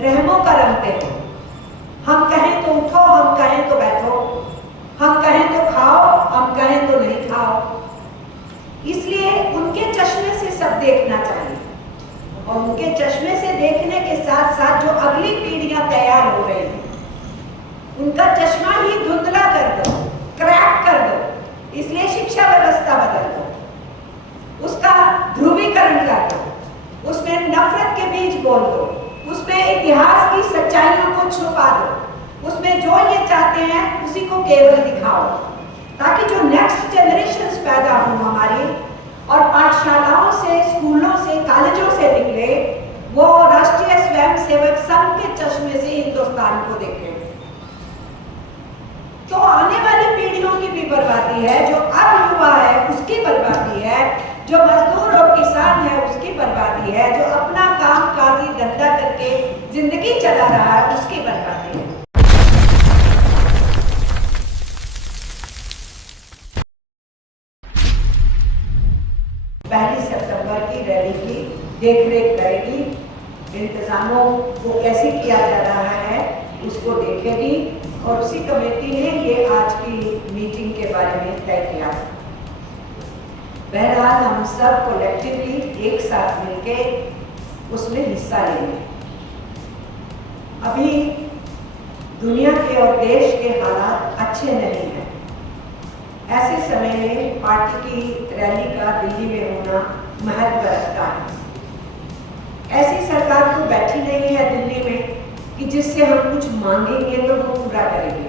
रहमो करम पे हो। हम कहें तो उठो, हम कहें तो बैठो, हम कहें तो खाओ, हम कहें तो नहीं खाओ। इसलिए उनके चश्मे से सब देखना चाहिए, और उनके चश्मे से देखने के साथ साथ जो अगली पीढ़ियां तैयार हो रही हैं उनका चश्मा ही धुंधला कर दो, क्रैक कर दो। इसलिए शिक्षा व्यवस्था बदल दो, उसका ध्रुवीकरण कर दो, उसमें नफरत के बीज बोल दो, उसमें इतिहास की सच्चाइयों को छुपा दो, उसमें जो ये चाहते हैं उसी को केवल दिखाओ, ताकि जो नेक्स्ट जनरेशंस पैदा हो हमारी और पाठशालाओं से, स्कूलों से, कॉलेजों से निकले, वो राष्ट्रीय स्वयंसेवक संघ के चश्मे से हिंदुस्तान को देखें। तो आने वाली पीढ़ियों की भी बर्बादी है, जो अब युवा है उसकी बर्बादी है, जो मजदूर और किसान है उसकी बर्बादी है, जो अपना काम काजी धंधा करके जिंदगी चला रहा है उसकी बर्बादी है। 1 सितंबर की रैली की देखरेख करेगी, इंतजामों को कैसे किया जा रहा है उसको देखेगी, और उसी कमेटी ने ये आज की मीटिंग के बारे में तय किया। बहरहाल हम सब कलेक्टिवली एक साथ मिलके उसमें हिस्सा लेंगे। अभी दुनिया के और देश के हालात अच्छे नहीं हैं। ऐसे समय में पार्टी की रैली का दिल्ली में होना महत्व रखता है। ऐसी सरकार तो बैठी नहीं है दिल्ली में कि जिससे हम कुछ मांगेंगे तो वो पूरा करेंगे।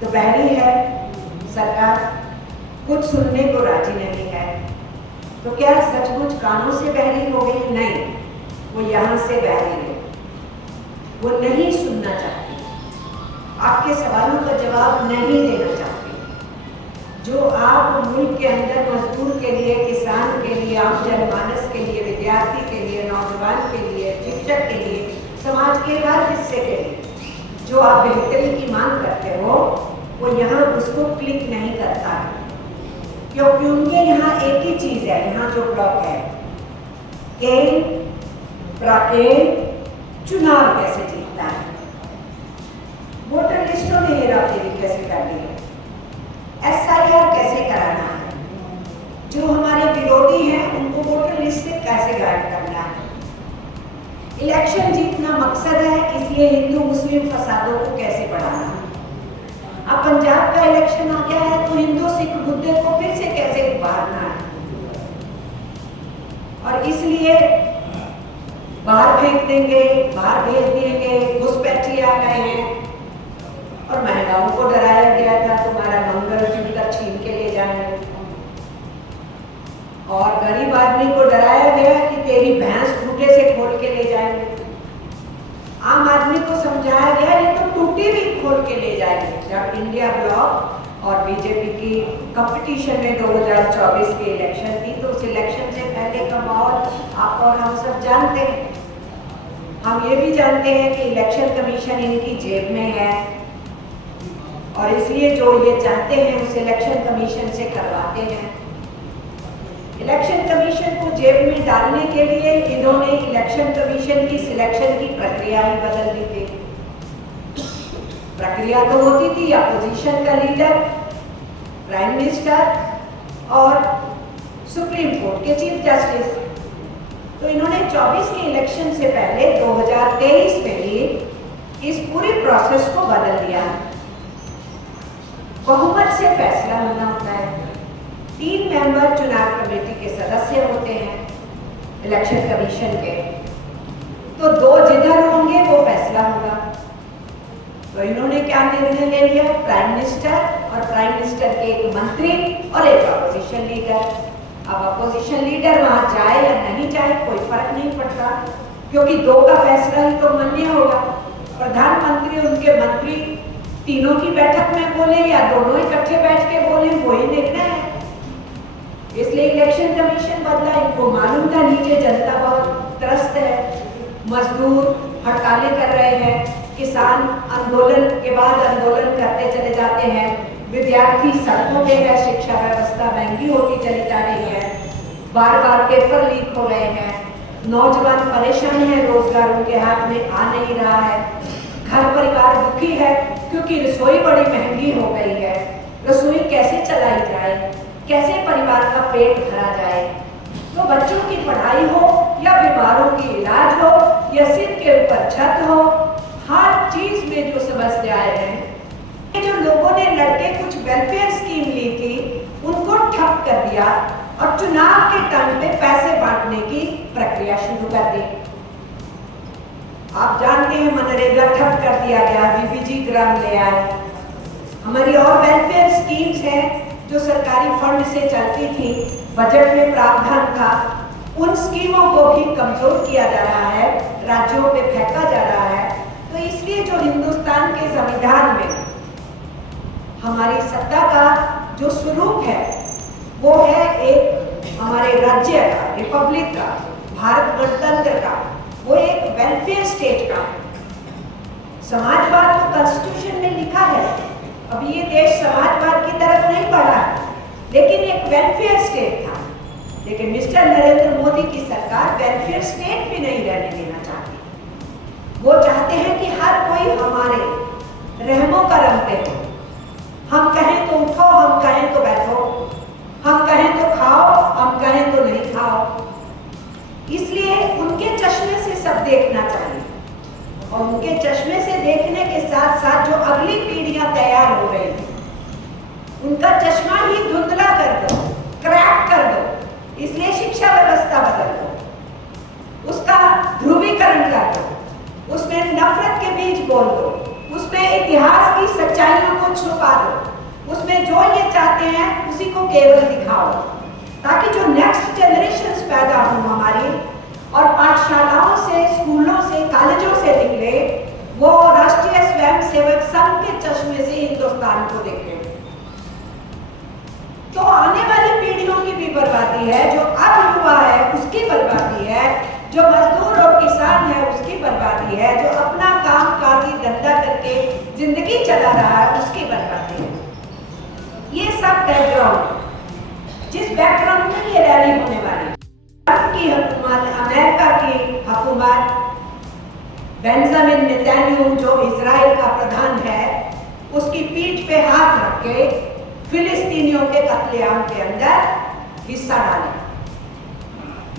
तो बहरी है सरकार, कुछ सुनने को राजी नहीं है। तो क्या सचमुच कानों से बहरी हो गई? नहीं, वो यहाँ से बहरी है, वो नहीं सुनना चाहती, आपके सवालों का जवाब नहीं देना चाहती। जो आप मुल्क के अंदर मजदूर के लिए, किसान के लिए, आम जनमानस के लिए, विद्यार्थी के लिए, नौजवान के लिए, शिक्षक के लिए, समाज के हर हिस्से के लिए जो आप बेहतरी की मांग करते हो, वो यहाँ उसको क्लिक नहीं करता है, क्योंकि उनके यहाँ एक ही चीज है। यहाँ जो ब्लॉक है चुनाव कैसे जीतता है, वोटर लिस्टों में हेराफेरी कैसे करनी है, SIR कैसे कराना है, जो हमारे विरोधी हैं उनको वोटर लिस्ट से कैसे गाइड करना है। इलेक्शन जीतना मकसद है, इसलिए हिंदू मुस्लिम फसादों को कैसे बढ़ाना है। अब पंजाब का इलेक्शन आ गया है तो हिंदू सिख मुद्दे को फिर से कैसे उभारना है, और इसलिए बाहर फेंक देंगे, बाहर भेज देंगे, घुसपैठी आ गए हैं। और महिलाओं को डराया गया था तुम्हारा मंगलसूत्र छीन के ले जाएंगे, और गरीब आदमी को डराया गया कि तेरी भैंस खूंटे से खोल के ले जाएंगे। आम आदमी को समझाया गया ये तो टूटी भी खोल के ले जाएंगे। जब इंडिया ब्लॉक और बीजेपी की कंपटीशन में 2024 की इलेक्शन थी, तो उस इलेक्शन से पहले का माहौल आप और हम सब जानते हैं। हम ये भी जानते हैं कि इलेक्शन कमीशन इनकी जेब में है, और इसलिए जो ये चाहते हैं उस इलेक्शन कमीशन से करवाते हैं। इलेक्शन कमीशन को जेब में डालने के लिए इन्होंने इलेक्शन कमीशन की सिलेक्शन की प्रक्रिया ही बदल दी थी। प्रक्रिया तो होती थी अपोजिशन का लीडर, प्राइम मिनिस्टर और सुप्रीम कोर्ट के चीफ जस्टिस। तो इन्होंने 24 के इलेक्शन से पहले 2023 में ही इस पूरी प्रोसेस को बदल दिया। बहुमत से फैसला होना होता है। 3 मेंबर चुनाव कमेटी के सदस्य होते हैं इलेक्शन कमीशन के, तो 2 जिधर होंगे वो फैसला होगा। तो इन्होंने क्या निर्णय ले लिया, प्राइम मिनिस्टर और प्राइम मिनिस्टर के एक मंत्री और एक अपोजिशन लीडर। अब अपोजिशन लीडर वहां जाए या नहीं जाए कोई फर्क नहीं पड़ता, क्योंकि 2 का फैसला ही तो मान्य होगा। प्रधानमंत्री, उनके मंत्री तीनों की बैठक में बोले या दोनों इकट्ठे बैठ के बोले, वही निर्णय है। इसलिए इलेक्शन कमीशन बदला। इनको मालूम था नीचे जनता बहुत त्रस्त है, मजदूर हड़तालें कर रहे हैं, किसान आंदोलन के बाद आंदोलन करते चले जाते हैं, विद्यार्थी सड़कों पे है, शिक्षा व्यवस्था महंगी होती चली जा रही है, बार बार पेपर लीक हो रहे हैं, नौजवान परेशान है, रोजगार उनके हाथ में आ नहीं रहा है, घर परिवार दुखी है क्योंकि रसोई बड़ी महंगी हो गई है। रसोई कैसे चलाई जाए, कैसे परिवार का पेट भरा जाए। तो बच्चों की पढ़ाई हो या बीमारों की इलाज हो या सिर के ऊपर छत हो, हर चीज में जो समस्याएं हैं, ये जो लोगों ने लड़के कुछ वेलफेयर स्कीम ली थी उनको ठप कर दिया और चुनाव के टाइम पे पैसे बांटने की प्रक्रिया शुरू कर दी। आप जानते हैं मनरेगा ठप कर दिया गया, बीबीजी ग्राम ले आए। हमारी और वेलफेयर स्कीम्स हैं जो सरकारी फंड से चलती थी, बजट में प्रावधान था, उन स्कीमों को भी कमजोर किया जा रहा है, राज्यों पे फेंका जा रहा है। तो इसलिए जो हिंदुस्तान के संविधान में हमारी सत्ता का जो स्वरूप है वो है एक हमारे राज्य का, रिपब्लिक का, भारत गणतंत्र का, वो एक वेलफेयर स्टेट का। समाजवाद तो कॉन्स्टिट्यूशन में लिखा है, अभी ये देश समाजवाद की तरफ नहीं बढ़ा है, लेकिन एक वेलफेयर स्टेट था। लेकिन मिस्टर नरेंद्र मोदी की सरकार वेलफेयर स्टेट भी नहीं रहने देना चाहती। वो चाहते हैं कि हर कोई हमारे रहमों का रंग पे हो। हम कहें तो उठो, हम कहें तो बैठो, हम कहें तो खाओ, हम कहें तो नहीं खाओ। इसलिए उनके चश्मे से सब देखना चाहिए और उनके चश्मे से देखने के साथ साथ जो अगली पीढ़ियां तैयार हो रही हैं उनका चश्मा ही धुंधला कर दो, क्रैक कर दो। इसलिए शिक्षा व्यवस्था बदल दो, उसका ध्रुवीकरण कर दो, उसमें नफरत के बीज बोल दो, उसमें इतिहास की सच्चाइयों को छुपा दो, उसमें जो ये चाहते हैं उसी को केवल दिखाओ, ताकि जो नेक्स्ट जनरेशंस पैदा हो हमारी और पाठशालाओं से, स्कूलों से, कॉलेजों से निकले, वो राष्ट्रीय स्वयंसेवक संघ के चश्मे से हिंदुस्तान को देखें। तो आने वाली पीढ़ियों की भी बर्बादी है, जो अब युवा है उसकी बर्बादी है, जो मजदूर और किसान है उसकी बर्बादी है, जो अपना काम काजी धंधा करके जिंदगी चला रहा है उसकी बर्बादी है। ये सब बैकग्राउंड, जिस बैकग्राउंड में ये रैली होने वाली है, की हुकूमत, अमेरिका की हुकूमत, बेंजामिन नेतन्याहू जो इजराइल का प्रधान है, उसकी पीठ पे हाथ रख के फिलिस्तीनियों के कत्लेआम के अंदर हिस्सा डाले।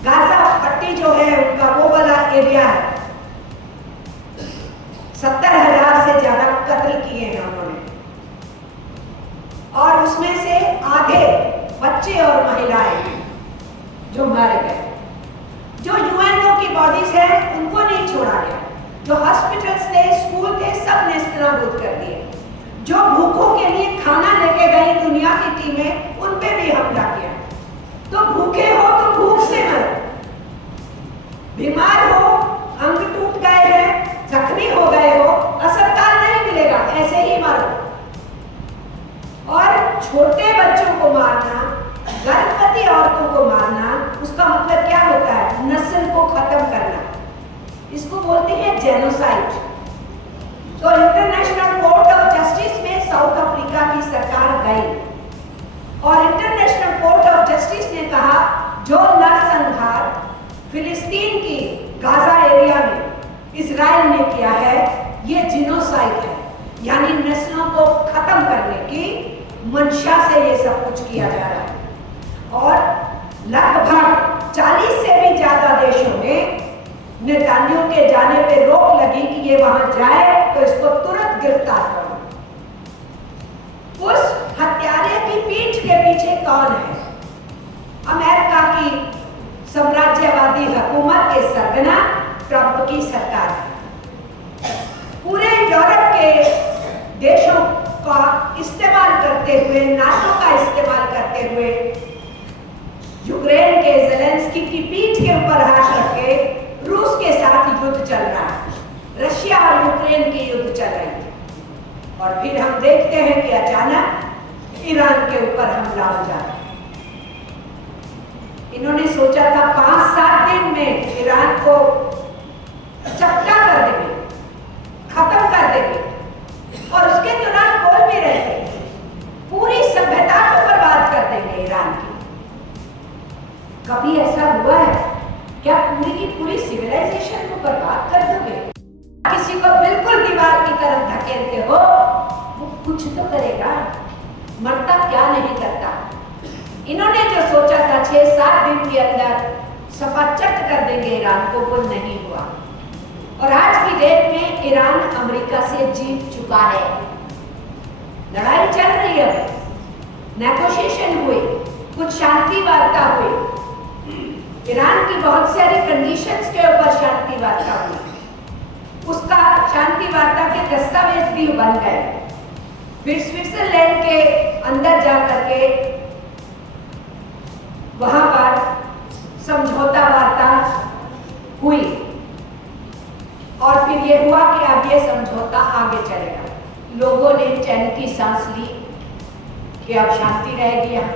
गाजा पट्टी जो है उनका वो वाला एरिया है, 70,000 से ज्यादा कत्ल किए हैं उन्होंने, और उसमें से आधे बच्चे और महिलाएं जो मारे गए। जो यूएनओ की बॉडीज है उनको नहीं छोड़ा गया, जो हॉस्पिटल्स थे, स्कूल थे, सब नेस्तनाबूद कर दिए। जो भूखों के लिए खाना लेके गई दुनिया की टीमें, उन पे भी हमला किया। तो भूखे हो तो भूख से मरो, बीमार हो, अंग टूट गए हैं, जख्मी हो गए हो, अस्पताल नहीं मिलेगा, ऐसे ही मरो। और छोटे बच्चों को मारना, गर्भवती औरतों को मारना, उसका मतलब क्या होता है? नस्ल को खत्म करना। इसको बोलते हैं जेनोसाइड। तो इंटरनेशनल कोर्ट ऑफ जस्टिस में साउथ अफ्रीका की सरकार गई और इंटरनेशनल कोर्ट ऑफ जस्टिस ने कहा जो नरसंहार फिलिस्तीन की गाजा एरिया में इजराइल ने किया है ये जिनोसाइड है, यानी नस्लों को खत्म करने की मंशा से ये सब कुछ किया जा रहा है। और लगभग 40 से भी ज्यादा देशों में नेतन्याहू के जाने पे रोक लगी कि ये वहां जाए तो इसको तुरंत गिरफ्तार करो। उस हत्यारे की पीठ के पीछे कौन है? अमेरिका की साम्राज्यवादी हुकूमत के सरगना ट्रंप की सरकार है। पूरे यूरोप के देशों का इस्तेमाल करते हुए, नाटो का इस्तेमाल करते हुए, यूक्रेन के ज़ेलेंस्की की पीठ के ऊपर हाथ रख के रूस के साथ युद्ध चल रहा है, रशिया और यूक्रेन की युद्ध चल रही है। और फिर हम देखते हैं कि अचानक ईरान के ऊपर हमला हो जाता है। इन्होंने सोचा था 5-7 दिन में ईरान को चपटा कर देंगे, खत्म कर देंगे, और उसके दौरान बोल भी रहे थे पूरी सभ्यता को बर्बाद कर देंगे ईरान की। कभी ऐसा हुआ है क्या? पूरी की किसी को बिल्कुल दीवार की तरफ धकेलते हो, वो कुछ तो करेगा, मरता क्या नहीं करता। इन्होंने जो सोचा था 6-7 दिन के अंदर सफा चट कर देंगे ईरान को, वो नहीं हुआ। और आज की डेट में ईरान अमेरिका से जीत चुका है। लड़ाई चल रही है, नेगोशिएशन हुई, कुछ शांति वार्ता हुई, ईरान की बहुत सारी कंडीशंस के ऊपर शांति वार्ता हुई, उसका शांति वार्ता के दस्तावेज भी बन गए। फिर स्विट्जरलैंड के अंदर जाकर के वहां पर समझौता वार्ता हुई और फिर ये हुआ कि अब ये समझौता आगे चलेगा। लोगों ने चैन की सांस ली कि अब शांति रहेगी यहाँ,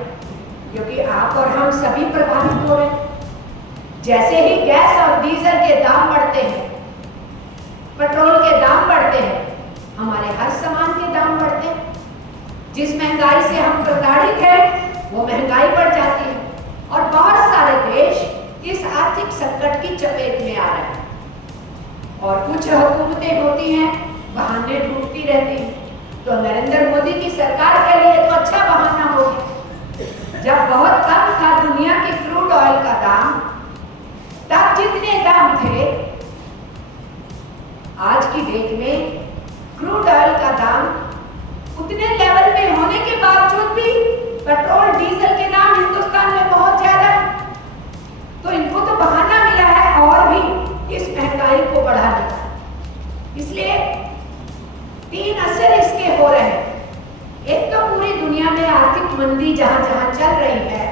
क्योंकि आप और हम सभी प्रभावित हो रहे हैं। जैसे ही गैस और डीजल के दाम बढ़ते हैं, पेट्रोल के दाम बढ़ते हैं, हमारे हर सामान के दाम बढ़ते हैं। जिस महंगाई से हम प्रताड़ित हैं, वो महंगाई बढ़ जाती है और बहुत सारे देश इस आर्थिक संकट की चपेट में आ रहे हैं। और कुछ हुकूमतें होती हैं, बहाने ढूंढती रहती हैं। तो नरेंद्र मोदी की सरकार के लिए तो अच्छा बहाना हो गया। जब बहुत कम था दुनिया के क्रूड ऑयल का दाम, तब जितने दाम थे, आज की डेट में क्रूड ऑयल का दाम उतने लेवल पे होने के बावजूद भी पेट्रोल डीजल के दाम हिंदुस्तान में बहुत ज्यादा। तो इनको तो बहाना मिला है और भी इस महंगाई को बढ़ाने का। इसलिए 3 असर इसके हो रहे हैं। एक तो पूरी दुनिया में आर्थिक मंदी जहां जहां चल रही है,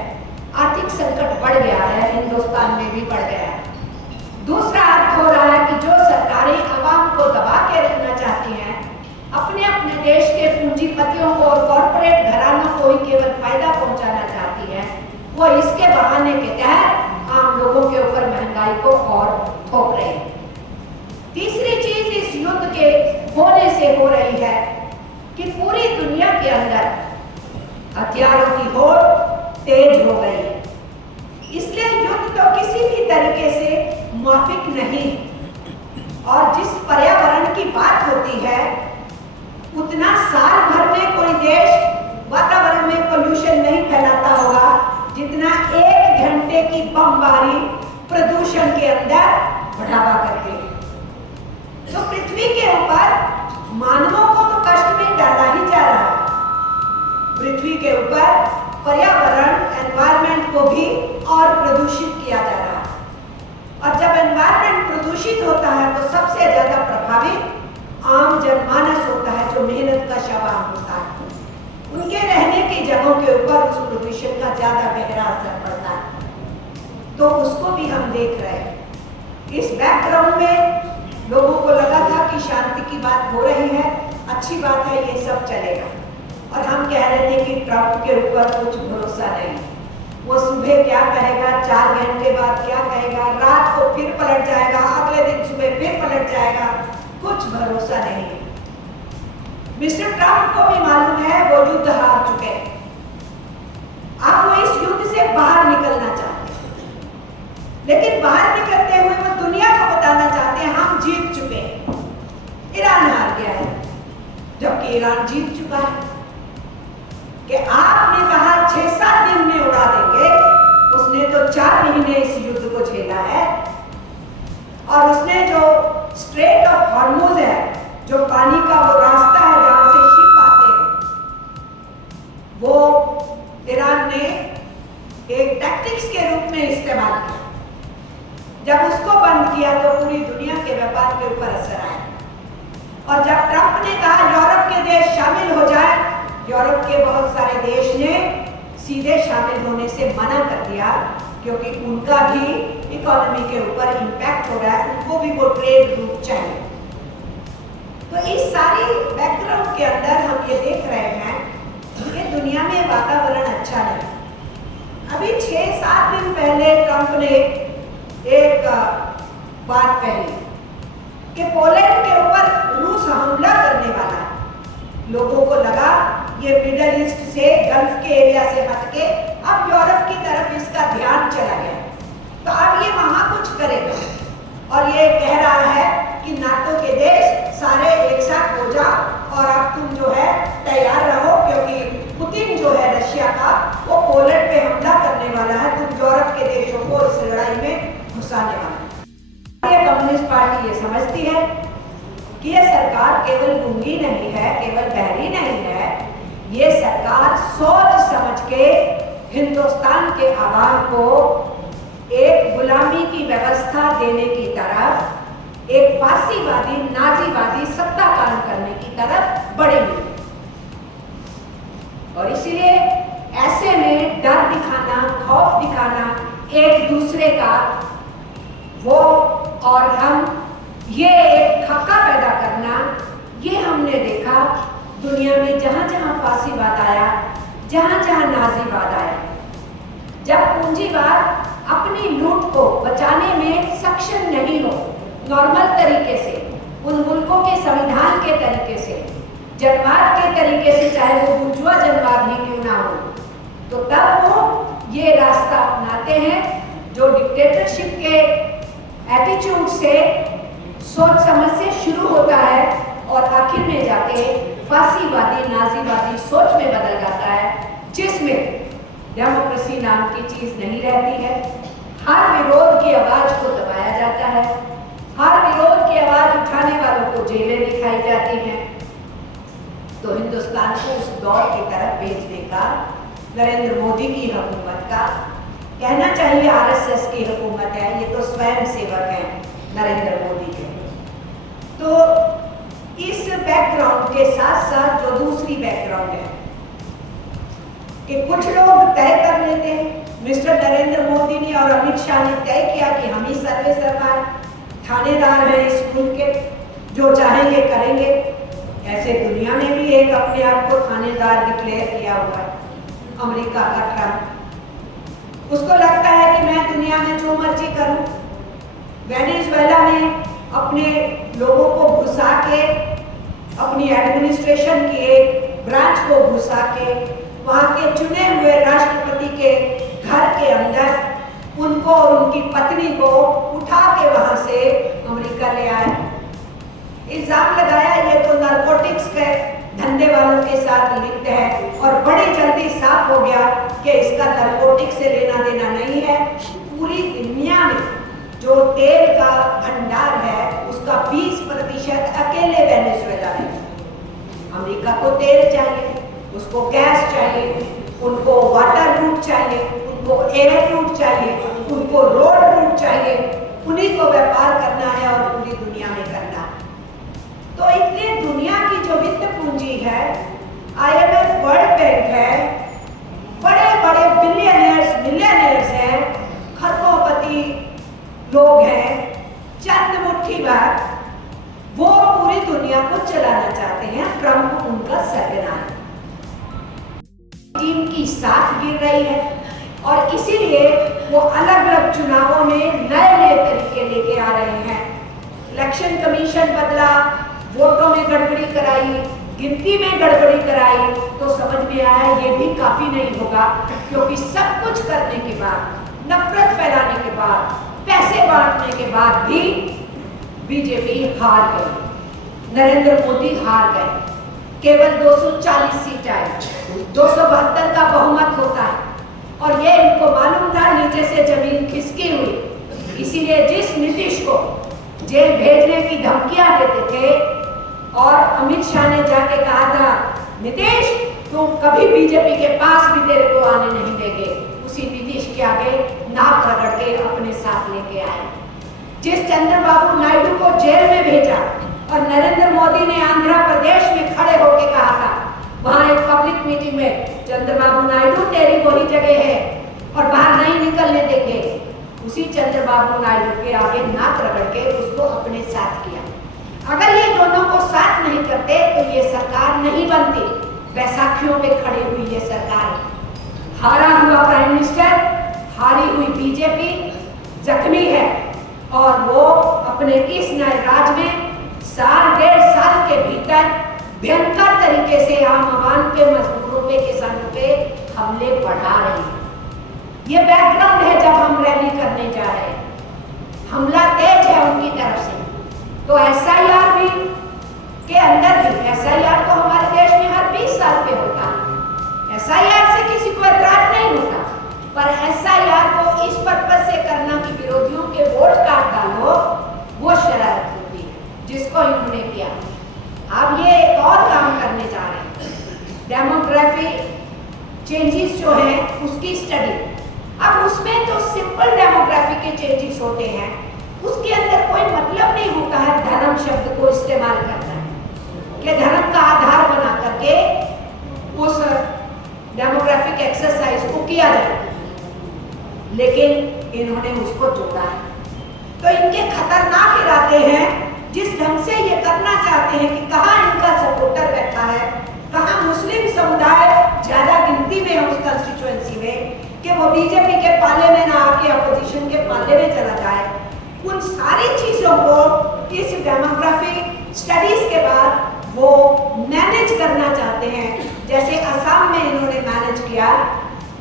आर्थिक संकट बढ़ गया है, हिंदुस्तान में भी बढ़ गया है। दूसरा अर्थ हो रहा है कि जो सरकारें आवाम को दबा के रखना चाहती हैं, अपने अपने देश के पूंजीपतियों को और कॉर्पोरेट घरानों को ही केवल फायदा पहुंचाना चाहती है, वो इसके बहाने के तहत आम लोगों के ऊपर महंगाई को और थोप रही है। तीसरी चीज इस युद्ध के होने से हो रही है कि पूरी दुनिया के अंदर हथियारों की होड़ तेज हो गई है। इसलिए युद्ध तो किसी भी तरीके से माफिक नहीं। और जिस पर्यावरण की बात होती है, उतना साल भर में कोई देश वातावरण में पोल्यूशन नहीं फैलाता होगा जितना 1 घंटे की बमबारी प्रदूषण के अंदर बढ़ावा करके। तो पृथ्वी के ऊपर मानवों को तो कष्ट में डाला ही जा रहा है, पृथ्वी के ऊपर पर्यावरण एनवायरनमेंट को भी और प्रदूषित किया जा रहा है। और जब एनवायरनमेंट प्रदूषित होता है तो सबसे ज्यादा प्रभावित आम जनमानस होता है, जो मेहनत का शवान होता है। उनके रहने की जगहों के ऊपर उस प्रदूषण का ज्यादा गहरा असर पड़ता है। तो उसको भी हम देख रहे हैं। इस बैकग्राउंड में लोगों को लगा था कि शांति की बात हो रही है, अच्छी बात है, ये सब चलेगा। और हम कह रहे थे कि ट्रंप के ऊपर कुछ भरोसा नहीं, वो सुबह क्या कहेगा, 4 घंटे बाद क्या कहेगा, रात को फिर पलट जाएगा, अगले दिन सुबह फिर पलट जाएगा, कुछ भरोसा नहीं। मिस्टर ट्रंप को भी मालूम है वो युद्ध हार चुके हैं। अब वो इस युद्ध से बाहर निकलना चाहते हैं, लेकिन बाहर निकलते हुए वो दुनिया को बताना चाहते हैं हम जीत चुके हैं, ईरान हार गया है। जबकि ईरान जीत चुका है। कि आपने कहा 6-7 दिन में उड़ा देंगे, उसने तो 4 महीने इस युद्ध को झेला है। और उसने जो स्ट्रेट ऑफ हॉर्मुज है, जो पानी का वो रास्ता है जहां से शिप आते हैं, वो ईरान ने एक टैक्टिक्स के रूप में इस्तेमाल किया। जब उसको बंद किया तो पूरी दुनिया के व्यापार के ऊपर असर आया। और जब ट्रंप ने कहा यूरोप के देश शामिल हो जाए, यूरोप के बहुत सारे देश ने सीधे शामिल होने से मना कर दिया, क्योंकि उनका भी इकोनॉमी के ऊपर इम्पैक्ट हो रहा है, उनको भी वो ट्रेड रूट चाहिए। तो इस सारी बैकग्राउंड के अंदर हम ये देख रहे हैं कि दुनिया में वातावरण अच्छा नहीं। अभी 6-7 दिन पहले ट्रंप ने एक बात कही कि पोलैंड के ऊपर रूस हमला करने वाला है। लोगों को लगा ये मिडल ईस्ट से, गल्फ के एरिया से हटके अब यूरोप की तरफ इसका ध्यान चला गया, तो अब ये वहां कुछ करेगा। और ये कह रहा है कि नाटो के देश सारे एक साथ हो जाओ और अब तुम जो है तैयार रहो, क्योंकि पुतिन जो है रशिया का, वो पोलैंड पे हमला करने वाला है, तुम यूरोप के देशों को इस लड़ाई में घुसाने वाला है। कम्युनिस्ट पार्टी ये समझती है कि ये सरकार केवल गूंगी नहीं है, केवल बहरी नहीं है, ये सरकार सोच समझ के हिंदुस्तान के आवाम को एक गुलामी की व्यवस्था देने की तरफ, एक फासीवादी नाजीवादी सत्ता कायम करने की तरफ बढ़ेगी। और इसलिए ऐसे में डर दिखाना, खौफ दिखाना एक दूसरे का, वो और हम, ये एक खक्का पैदा करना, ये हमने देखा दुनिया में जहां जहां फासीवाद आया, जहां जहां नाजीवाद आया, जब पूंजीवाद अपनी लूट को बचाने में सक्षम नहीं हो नॉर्मल तरीके से, उन मुल्कों के संविधान के तरीके से, जनवाद के तरीके से, चाहे वो बुर्जुआ जनवाद ही क्यों ना हो, तो तब वो ये रास्ता अपनाते हैं जो डिक्टेटरशिप के एटीट्यूड से, सोच समझ से शुरू होता है और आखिर में जाके फासीवादी नाजीवादी सोच में बदल जाता है, जिसमें डेमोक्रेसी नाम की चीज नहीं रहती है। हर विरोध की आवाज को दबाया जाता है, हर विरोध की आवाज उठाने वालों को जेलें दिखाई जाती हैं। तो हिंदुस्तान को उस दौर की तरफ भेजने का नरेंद्र मोदी की हुकूमत का, कहना चाहिए आरएसएस की हुकूमत है, ये तो स्वयं सेवक हैं नरेंद्र मोदी के। तो इस बैकग्राउंड के साथ साथ जो दूसरी बैकग्राउंड है कि कुछ लोग तय कर लेते हैं, मिस्टर नरेंद्र मोदी ने और अमित शाह ने तय किया कि हम ही सर्वे सरकार थानेदार हैं इस मुल्क के, जो चाहेंगे करेंगे। ऐसे दुनिया में भी एक अपने आप को थानेदार डिक्लेयर किया हुआ है, अमेरिका का ट्रम्प। उसको लगता है कि मैं दुनिया में जो मर्जी करूं। वेनेजुएला में अपने लोगों को घुसा के, अपनी एडमिनिस्ट्रेशन की एक ब्रांच को घुसा के, वहां के चुने हुए राष्ट्रपति के घर के अंदर उनको और उनकी पत्नी को उठा के वहां से अमेरिका ले आए। इल्जाम लगाया ये तो नारकोटिक्स के धंधे वालों के साथ लिंक है, और बड़ी जल्दी साफ हो गया कि इसका नारकोटिक्स से लेना देना नहीं है। पूरी दुनिया में जो तेल का भंडार है उसका 20% अकेले वेनेजुएला में। अमेरिका को तेल चाहिए, उसको गैस चाहिए, उनको वाटर रूट चाहिए, उनको एयर रूट चाहिए, उनको रोड रूट चाहिए, उन्हीं को व्यापार करना है और पूरी दुनिया में करना है। तो इसलिए दुनिया की जो वित्त पूंजी है, IMF, वर्ल्ड बैंक है, बड़े बड़े बिलियनियर्स मिलियनियर्स हैं, खरबोपति लोग हैं, चंद मुट्ठी भर, वो पूरी दुनिया को चलाना चाहते हैं। ट्रंप उनका सरगना है। टीम की साथ गिर रही है और इसीलिए वो अलग अलग चुनावों में नए नए तरीके लेके आ रहे हैं। इलेक्शन कमीशन बदला, वोटों में गड़बड़ी कराई, गिनती में गड़बड़ी कराई, तो समझ में आया ये भी काफी नहीं होगा, क्योंकि सब कुछ करने के बाद, नफरत फैलाने के बाद, पैसे बांटने के बाद भी बीजेपी हार गई, नरेंद्र मोदी हार गए। केवल 240 सीट आई, 272 का बहुमत होता है, और ये इनको मालूम था नीचे से जमीन खिसकी हुई। इसीलिए जिस नीतीश को जेल भेजने की धमकियां देते थे और अमित शाह ने जाके कहा था नीतीश तुम कभी बीजेपी के पास भी तेरे को आने नहीं देंगे, उसी नीतीश के आगे नाक रगड़ के अपने साथ लेके आए। जिस चंद्रबाबू नायडू को जेल में भेजा और नरेंद्र मोदी ने आंध्र प्रदेश में खड़े होकर कहा था, वहां एक पब्लिक मीटिंग में, चंद्रबाबू नायडू तेरी वही जगह है और बाहर नहीं निकलने देंगे, उसी चंद्रबाबू नायडू के आगे नाक रगड़ के उसको अपने साथ किया। अगर ये दोनों को साथ नहीं करते तो ये सरकार नहीं बनती। बैसाखियों पे खड़ी हुई ये सरकार, हारा हुआ प्राइम मिनिस्टर, हारी हुई बीजेपी जख्मी है, और वो अपने इस नए राज में साल डेढ़ साल के भीतर भयंकर तरीके से आम आवाम पे, मजदूरों पे, किसानों पे हमले बढ़ा रही है। ये बैकग्राउंड है जब हम रैली करने जा रहे हैं। हमला तेज है उनकी तरफ से, तो SIR भी के अंदर भी SIR तो हमारे देश में हर 20 साल पे होता है। SIR से किसी को एतराज नहीं होता, पर SIR को इस पर्पज से करना कि विरोधियों के वोट काट डालो, वो शरारत होती है, जिसको इन्होंने किया। अब ये एक और काम करने जा रहे हैं, डेमोग्राफी चेंजेस जो हैं उसकी स्टडी। अब उसमें तो सिंपल डेमोग्राफी के चेंजेस होते हैं, उसके अंदर कोई मतलब नहीं होता है धर्म शब्द को इस्तेमाल करना कि धर्म का आधार बना करके उस डेमोग्राफिक एक्सरसाइज को किया जाए, लेकिन इन्होंने उसको जोड़ा है। तो इनके खतरनाक इरादे हैं, जिस ढंग से ये करना चाहते हैं कि कहाँ इनका सपोर्टर बैठा है, कहाँ मुस्लिम समुदाय ज्यादा गिनती में है उस कंस्टिट्यूएंसी में, कि वो बीजेपी के पाले में ना आके अपोजिशन के पाले में चला जाए। उन सारी चीजों को इस डेमोग्राफिक स्टडीज के बाद वो मैनेज करना चाहते हैं, जैसे असम में इन्होंने मैनेज किया।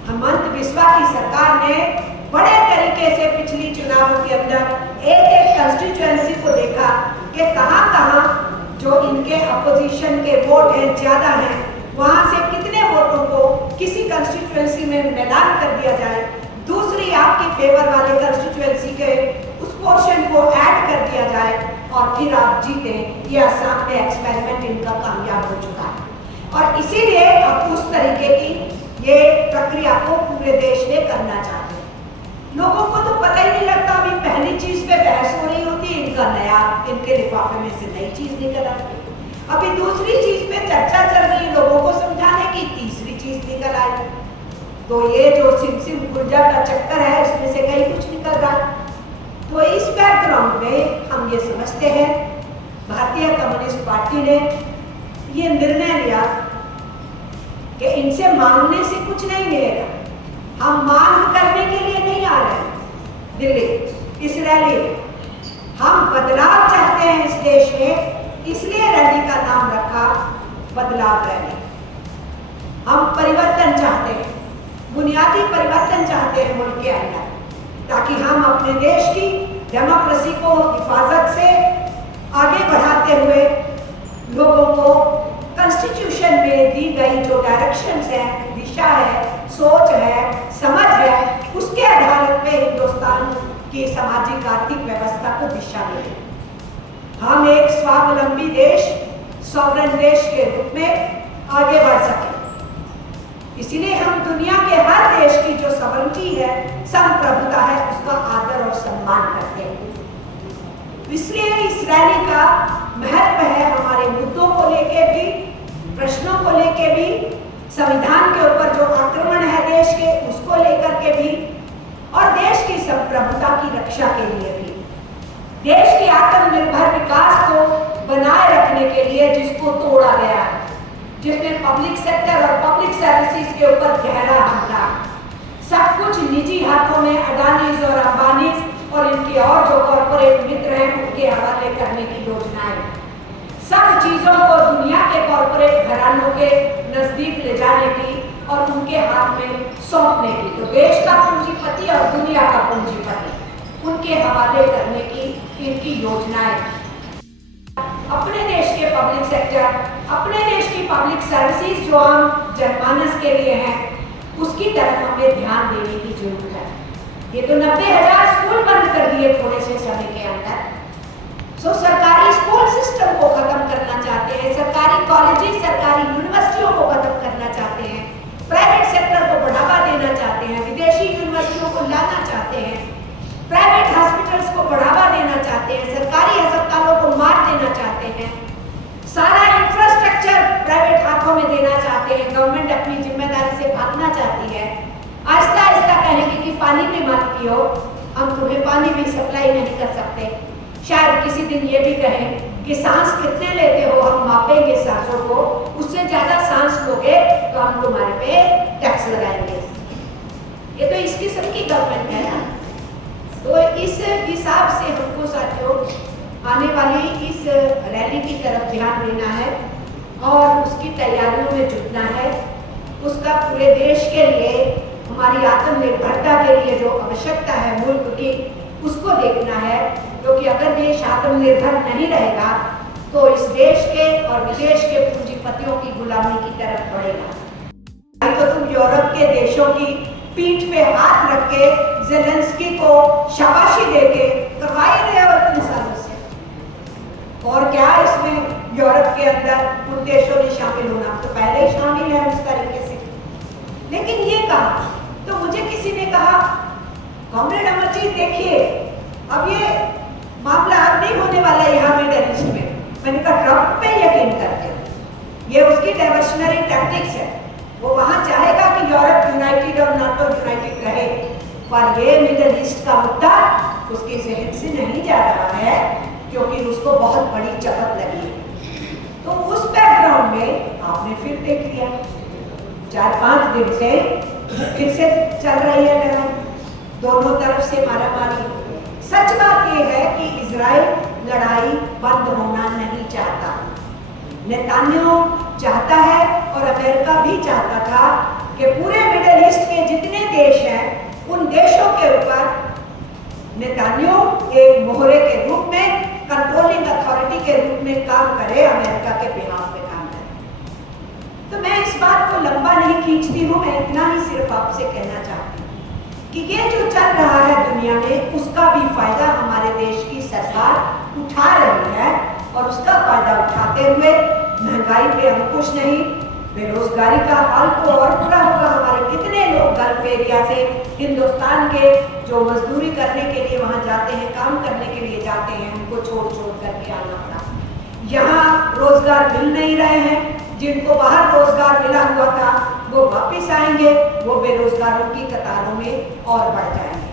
हेमंत बिस्वा की सरकार ने बड़े तरीके से पिछली चुनावों के अंदर एक एक कंस्टिट्यूएंसी को देखा कि कहाँ-कहाँ जो इनके अपोजिशन के वोट हैं ज्यादा हैं, वहां से कितने वोटों को किसी कंस्टिट्यूएंसी में मैदान कर दिया जाए, दूसरी आपके फेवर वाले कंस्टिट्यूएंसी के उस पोर्शन को ऐड कर दिया जाए और फिर आप जीते। ये असम में एक्सपेरिमेंट इनका कामयाब हो चुका है और इसीलिए अब उस तरीके की ये प्रक्रिया को पूरे देश में करना चाहते हैं। लोगों को तो पता ही नहीं लगता, अभी पहली चीज पे बहस हो रही होती है, इनका नया इनके लिफाफे में से नई चीज निकल आती है। अभी दूसरी चीज पे चर्चा चल रही है लोगों को समझाने की, तीसरी चीज निकल आई। तो ये जो सिम गुर्जा का चक्कर है, इसमें से कहीं कुछ निकल रहा है। तो इस बैकग्राउंड में हम ये समझते हैं भारतीय कम्युनिस्ट पार्टी ने ये निर्णय लिया कि इनसे मांगने से कुछ नहीं मिलेगा, हम मांग करने के लिए नहीं आ रहे हैं दिल्ली इस रैली में, हम बदलाव चाहते हैं इस देश में, इसलिए रैली का नाम रखा बदलाव रैली। हम परिवर्तन चाहते हैं, बुनियादी परिवर्तन चाहते हैं मुल्क के अंदर, ताकि हम अपने देश की डेमोक्रेसी को हिफाजत से आगे बढ़ाते हुए लोगों को कॉन्स्टिट्यूशन में दी गई जो डायरेक्शंस है, दिशा है, सोच है, समझ है, उसके आधार पे हिंदुस्तान की सामाजिक आर्थिक व्यवस्था को दिशा मिले। हम एक स्वावलंबी देश, सॉवरेन देश के रूप में आगे बढ़ सके। इसीलिए हम दुनिया के हर देश की जो सॉवरेनिटी है, संप्रभुता है, उसका आदर और सम्मान करते हैं। इसलिए इस रैली का महत्व है हमारे मुद्दों को लेके भी, प्रश्नों को लेके भी, संविधान के ऊपर जो आक्रमण है देश के उसको लेकर के भी, और देश की संप्रभुता की रक्षा के लिए भी, देश के आत्मनिर्भर विकास को बनाए रखने के लिए जिसको तोड़ा गया है, जिसमें पब्लिक सेक्टर और पब्लिक सर्विसेज के ऊपर गहरा हमला, सब कुछ निजी हाथों में अडानीज और अंबानीज और इनके और जो कॉर्पोरेट मित्र हैं उनके हवाले करने की योजनाएं, सब चीजों को दुनिया के कॉर्पोरेट घरानों के नजदीक ले जाने की और उनके हाथ में सौंपने की, तो देश का पूंजीपति और दुनिया का पूंजीपति उनके हवाले करने की इनकी योजनाएं। अपने देश के पब्लिक सेक्टर, अपने देश की पब्लिक सर्विसेज जो हम जनमानस के लिए हैं, उसकी तरफ हमें ध्यान देने की जरूरत है। ये तो 90,000 स्कूल बंद कर दिए थोड़े से समय के अंदर। सरकारी स्कूल सिस्टम को खत्म करना चाहते हैं, सरकारी कॉलेजेस, सरकारी यूनिवर्सिटियों को खत्म करना चाहते हैं, प्राइवेट सेक्टर को बढ़ावा देना चाहते हैं, विदेशी यूनिवर्सिटियों को लाना चाहते हैं, प्राइवेट हॉस्पिटल्स को बढ़ावा देना चाहते हैं, सरकारी अस्पतालों को मार देना चाहते हैं, सारा इंफ्रास्ट्रक्चर प्राइवेट हाथों में देना चाहते हैं। गवर्नमेंट अपनी जिम्मेदारी से भागना चाहती है। आहिस्ता आहिस्ता कहेंगे कि पानी भी मत पियो, हम तुम्हें पानी भी सप्लाई नहीं कर सकते। शायद किसी दिन ये भी कहें कि सांस कितने लेते हो, हम मापेंगे सांसों को, उससे ज्यादा सांस लोगे तो हम तुम्हारे पे टैक्स लगाएंगे। ये तो इस किस्म की गवर्नमेंट है ना। तो इस हिसाब से हमको साथियों आने वाली इस रैली की तरफ ध्यान देना है और उसकी तैयारियों में जुटना है। उसका पूरे देश के लिए, हमारी आत्मनिर्भरता के लिए जो आवश्यकता है मुल्क की, उसको देखना है, क्योंकि अगर देश आत्मनिर्भर नहीं रहेगा तो इस देश के और विदेश के पूंजीपतियों की गुलामी की तरफ बढ़ेगा। तो तुम यूरोप के देशों की पीठ पे हाथ रख के ज़ेलेंस्की को शाबाशी देके करवा ही रहे हो इतने सालों से। और क्या इसमें यूरोप के अंदर उन देशों ने शामिल होना, तो पहले ही शामिल है उस तरीके से। लेकिन ये कहा, तो मुझे किसी ने कहा कॉमरेड अमरजीत देखिए अब ये मामला अब नहीं होने वाला यहाँ मिडल ईस्ट में। मैंने कहा ट्रंप पे यकीन करते हो, ये उसकी डाइवर्शनरी टैक्टिक्स है। वो वहाँ चाहेगा कि यूरोप यूनाइटेड और नाटो यूनाइटेड रहे, पर ये मिडल ईस्ट का मुद्दा उसके जहन से नहीं जा रहा है क्योंकि उसको बहुत बड़ी चपत लगी है। तो उस बैकग्राउंड में आपने फिर देख लिया 4-5 दिन से फिर से चल रही है लड़ाई, दोनों तरफ से मारामारी। सच बात यह है कि इजराइल लड़ाई बंद होना नहीं चाहता। नेतान्याहू चाहता है और अमेरिका भी चाहता था कि पूरे मिडिल ईस्ट के जितने देश हैं उन देशों के ऊपर नेतान्याहू एक मोहरे के रूप में, कंट्रोलिंग अथॉरिटी के रूप में काम करे, अमेरिका के बिहाफ पे काम करे। तो मैं इस बात को लंबा नहीं खींचती हूँ, मैं इतना ही सिर्फ आपसे कहना चाहती हूँ कि ये जो चल रहा है दुनिया में उसका भी फायदा हमारे देश की सरकार उठा रही है और उसका फायदा उठाते हुए महंगाई पे अंकुश नहीं, बेरोजगारी का हाल तो और बुरा होगा। हमारे कितने लोग गल्फ एरिया से हिंदुस्तान के जो मजदूरी करने के लिए वहाँ जाते हैं, काम करने के लिए जाते हैं, उनको छोड़ छोड़ करके आना पड़ा। यहाँ रोजगार मिल नहीं रहे हैं, जिनको बाहर रोजगार मिला हुआ था वो वापिस आएंगे, वो बेरोजगारों की कतारों में और बढ़ जाएंगे।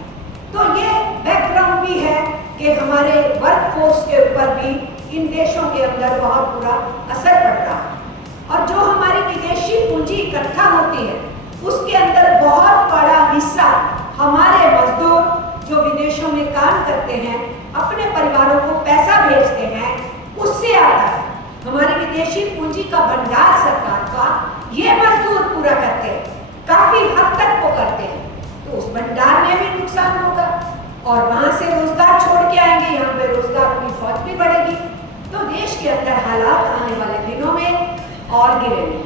तो ये बैकग्राउंड भी है कि हमारे वर्कफोर्स के ऊपर भी इन देशों के अंदर बहुत बुरा असर पड़ रहा है। और जो हमारी विदेशी पूंजी इकट्ठा होती है उसके अंदर बहुत बड़ा हिस्सा हमारे मजदूर जो विदेशों में काम करते हैं, अपने परिवारों को पैसा भेजते हैं, उससे आता है। हमारी विदेशी पूंजी का भंडार सरकार का ये मजदूर पूरा करते हैं, काफी हद तक वो करते हैं। तो उस भंडार में भी नुकसान होगा और वहां से रोजगार छोड़ के आएंगे, यहाँ पे रोजगार की फौज भी बढ़ेगी। तो देश के अंदर हालात आने वाले दिनों में और गिरेंगे।